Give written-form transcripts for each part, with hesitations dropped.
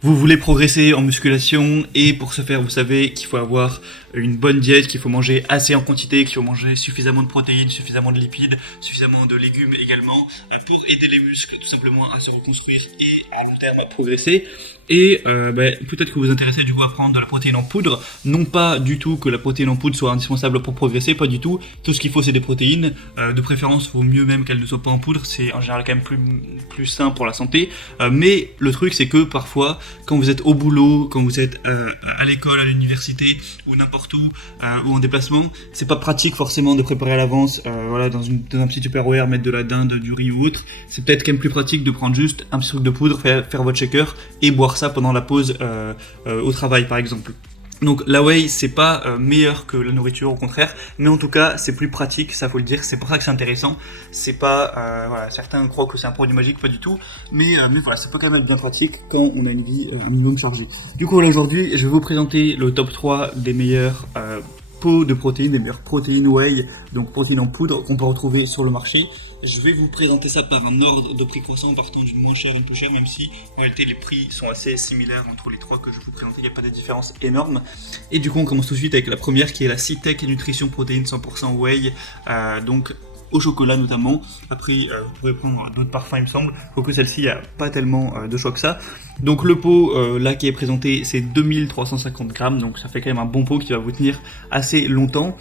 Vous voulez progresser en musculation et pour ce faire, vous savez qu'il faut avoir une bonne diète, qu'il faut manger assez en quantité, qu'il faut manger suffisamment de protéines, suffisamment de lipides, suffisamment de légumes également pour aider les muscles tout simplement à se reconstruire et à long terme à progresser. Et peut-être que vous vous intéressez du coup à prendre de la protéine en poudre, non pas du tout que la protéine en poudre soit indispensable pour progresser, pas du tout. Tout ce qu'il faut c'est des protéines, de préférence vaut mieux même qu'elles ne soient pas en poudre, c'est en général quand même plus sain pour la santé. Mais le truc c'est que parfois quand vous êtes au boulot, quand vous êtes à l'école, à l'université ou n'importe où ou en déplacement, c'est pas pratique forcément de préparer à l'avance, dans un petit Tupperware, mettre de la dinde, du riz ou autre. C'est peut-être quand même plus pratique de prendre juste un petit truc de poudre, faire votre shaker et boire ça pendant la pause au travail par exemple. Donc la whey c'est pas meilleur que la nourriture, au contraire, mais en tout cas c'est plus pratique, ça faut le dire, c'est pour ça que c'est intéressant. C'est pas certains croient que c'est un produit magique, pas du tout, mais voilà, ça peut quand même être bien pratique quand on a une vie un minimum chargée. Du coup voilà, aujourd'hui je vais vous présenter le top 3 des meilleurs pots de protéines, des meilleures protéines whey, donc protéines en poudre qu'on peut retrouver sur le marché. Je vais vous présenter ça par un ordre de prix croissant, partant d'une moins chère à une plus chère, même si en réalité les prix sont assez similaires entre les trois que je vais vous présenter, il n'y a pas de différence énorme. Et du coup on commence tout de suite avec la première qui est la Citec Nutrition Protéines 100% Whey, donc au chocolat notamment. Après vous pourrez prendre d'autres parfums il me semble, quoique celle-ci il n'y a pas tellement de choix que ça. Donc le pot là qui est présenté c'est 2350 grammes, donc ça fait quand même un bon pot qui va vous tenir assez longtemps.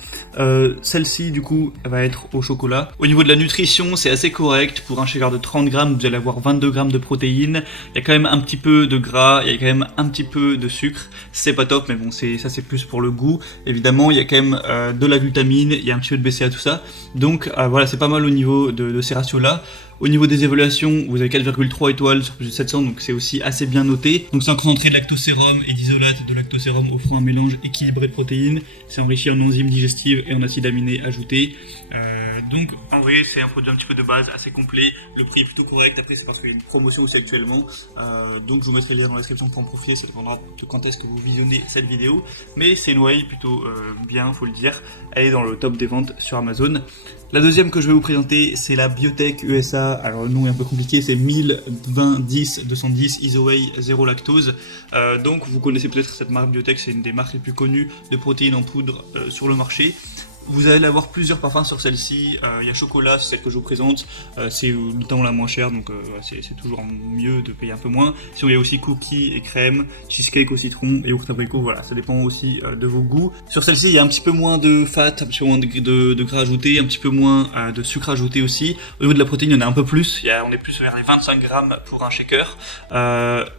Celle-ci du coup va être au chocolat. Au niveau de la nutrition c'est assez correct, pour un shaker de 30 grammes vous allez avoir 22 grammes de protéines, il y a quand même un petit peu de gras, il y a quand même un petit peu de sucre, c'est pas top mais bon ça c'est plus pour le goût. Évidemment il y a quand même de la glutamine, il y a un petit peu de BCA tout ça, donc voilà c'est pas mal au niveau de ces ratios là. Au niveau des évaluations, vous avez 4,3 étoiles sur plus de 700, donc c'est aussi assez bien noté. Donc c'est un concentré de lactosérum et d'isolate de lactosérum offrant un mélange équilibré de protéines. C'est enrichi en enzymes digestives et en acides aminés ajoutés. Donc en vrai c'est un produit un petit peu de base, assez complet. Le prix est plutôt correct, après c'est parce qu'il y a une promotion aussi actuellement. Donc je vous mettrai le lien dans la description pour en profiter, ça dépendra de quand est-ce que vous visionnez cette vidéo. Mais c'est une whey plutôt bien, faut le dire. Elle est dans le top des ventes sur Amazon. La deuxième que je vais vous présenter, c'est la Biotech USA. Alors le nom est un peu compliqué, c'est 1020-10-210 IsoWhey 0 lactose. Donc vous connaissez peut-être cette marque Biotech, c'est une des marques les plus connues de protéines en poudre sur le marché. Vous allez avoir plusieurs parfums sur celle-ci, il y a chocolat, c'est celle que je vous présente, c'est notamment la moins chère, donc c'est toujours mieux de payer un peu moins. Sinon il y a aussi cookies et crème, cheesecake au citron et yaourt abricot, voilà, ça dépend aussi de vos goûts. Sur celle-ci il y a un petit peu moins de fat, un petit peu moins de gras ajouté, un petit peu moins de sucre ajouté aussi. Au niveau de la protéine il y en a un peu plus, on est plus vers les 25 grammes pour un shaker,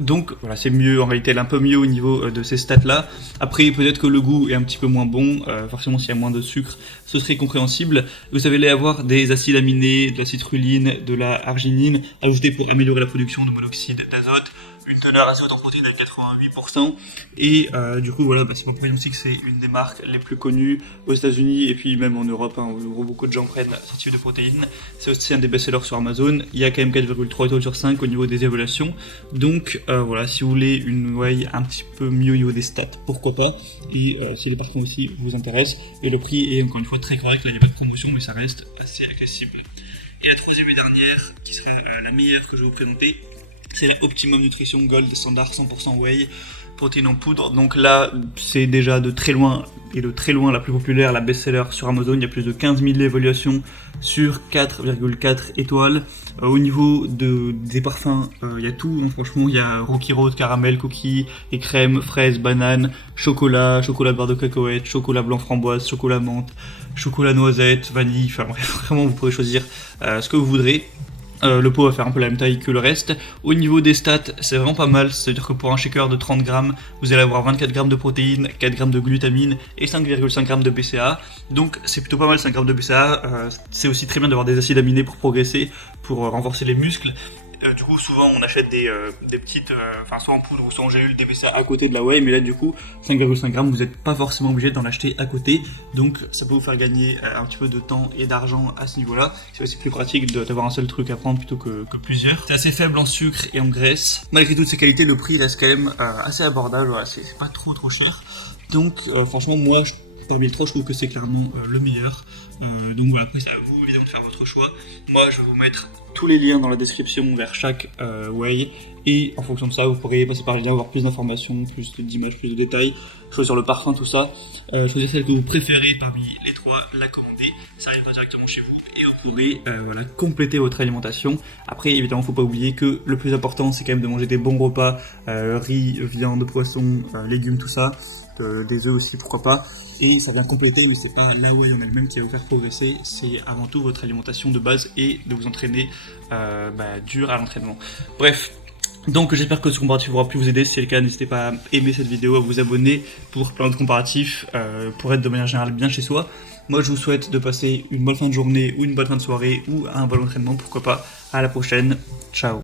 donc voilà c'est mieux en réalité, elle est un peu mieux au niveau de ces stats là. Après peut-être que le goût est un petit peu moins bon, forcément s'il y a moins de sucre ce serait compréhensible. Vous allez avoir des acides aminés, de la citrulline, de la arginine ajoutés pour améliorer la production de monoxyde d'azote, une teneur assez haute en protéines à 88%, et du coup voilà, c'est pas pour rien aussi que c'est une des marques les plus connues aux États-Unis et puis même en Europe, où beaucoup de gens prennent ce type de protéines. C'est aussi un des best-sellers sur Amazon, il y a quand même 4,3 étoiles sur 5 au niveau des évaluations, donc voilà, si vous voulez une whey un petit peu mieux au niveau des stats, pourquoi pas, et si les parfums aussi vous intéressent, et le prix est encore une fois très correct, là il n'y a pas de promotion mais ça reste assez accessible. Et la troisième et dernière, qui sera la meilleure que je vais vous présenter, c'est la Optimum Nutrition Gold Standard 100% Whey, protéines en poudre. Donc là, c'est déjà de très loin la plus populaire, la best-seller sur Amazon. Il y a plus de 15 000 évaluations sur 4,4 étoiles. Au niveau des parfums, il y a tout, hein, franchement. Il y a Rocky Road, caramel, cookies et crème, fraise, banane, chocolat beurre de cacahuète, chocolat blanc framboise, chocolat menthe, chocolat noisette, vanille. Enfin vraiment, vous pourrez choisir ce que vous voudrez. Le pot va faire un peu la même taille que le reste. Au niveau des stats, c'est vraiment pas mal, c'est-à-dire que pour un shaker de 30 grammes, vous allez avoir 24 grammes de protéines, 4 grammes de glutamine et 5,5 grammes de BCA. Donc c'est plutôt pas mal 5 grammes de BCA, c'est aussi très bien d'avoir des acides aminés pour progresser, pour renforcer les muscles. Du coup souvent on achète des petites, soit en poudre ou soit en gélule des BCA à côté de la whey, mais là du coup 5,5 grammes vous n'êtes pas forcément obligé d'en acheter à côté, donc ça peut vous faire gagner un petit peu de temps et d'argent à ce niveau là. C'est aussi plus pratique d'avoir un seul truc à prendre plutôt que plusieurs. C'est assez faible en sucre et en graisse, malgré toutes ces qualités le prix reste quand même assez abordable, voilà, c'est pas trop cher, donc franchement moi parmi les trois je trouve que c'est clairement le meilleur. Donc voilà, après c'est à vous évidemment de faire votre choix. Moi je vais vous mettre tous les liens dans la description vers chaque way, et en fonction de ça, vous pourrez passer par les liens, avoir plus d'informations, plus d'images, plus de détails, choisir le parfum, tout ça, choisir celle que vous préférez parmi les 3, la commander, ça arrivera directement chez vous, et vous pourrez voilà, compléter votre alimentation. Après, évidemment, faut pas oublier que le plus important, c'est quand même de manger des bons repas, riz, viande, poisson, légumes, tout ça, des œufs aussi, pourquoi pas. Et ça vient compléter, mais c'est pas la whey en elle-même qui va vous faire progresser, c'est avant tout votre alimentation de base et de vous entraîner dur à l'entraînement. Bref, donc j'espère que ce comparatif aura pu vous aider. Si c'est le cas, n'hésitez pas à aimer cette vidéo, à vous abonner pour plein de comparatifs, pour être de manière générale bien chez soi. Moi je vous souhaite de passer une bonne fin de journée ou une bonne fin de soirée ou un bon entraînement, pourquoi pas. À la prochaine, ciao.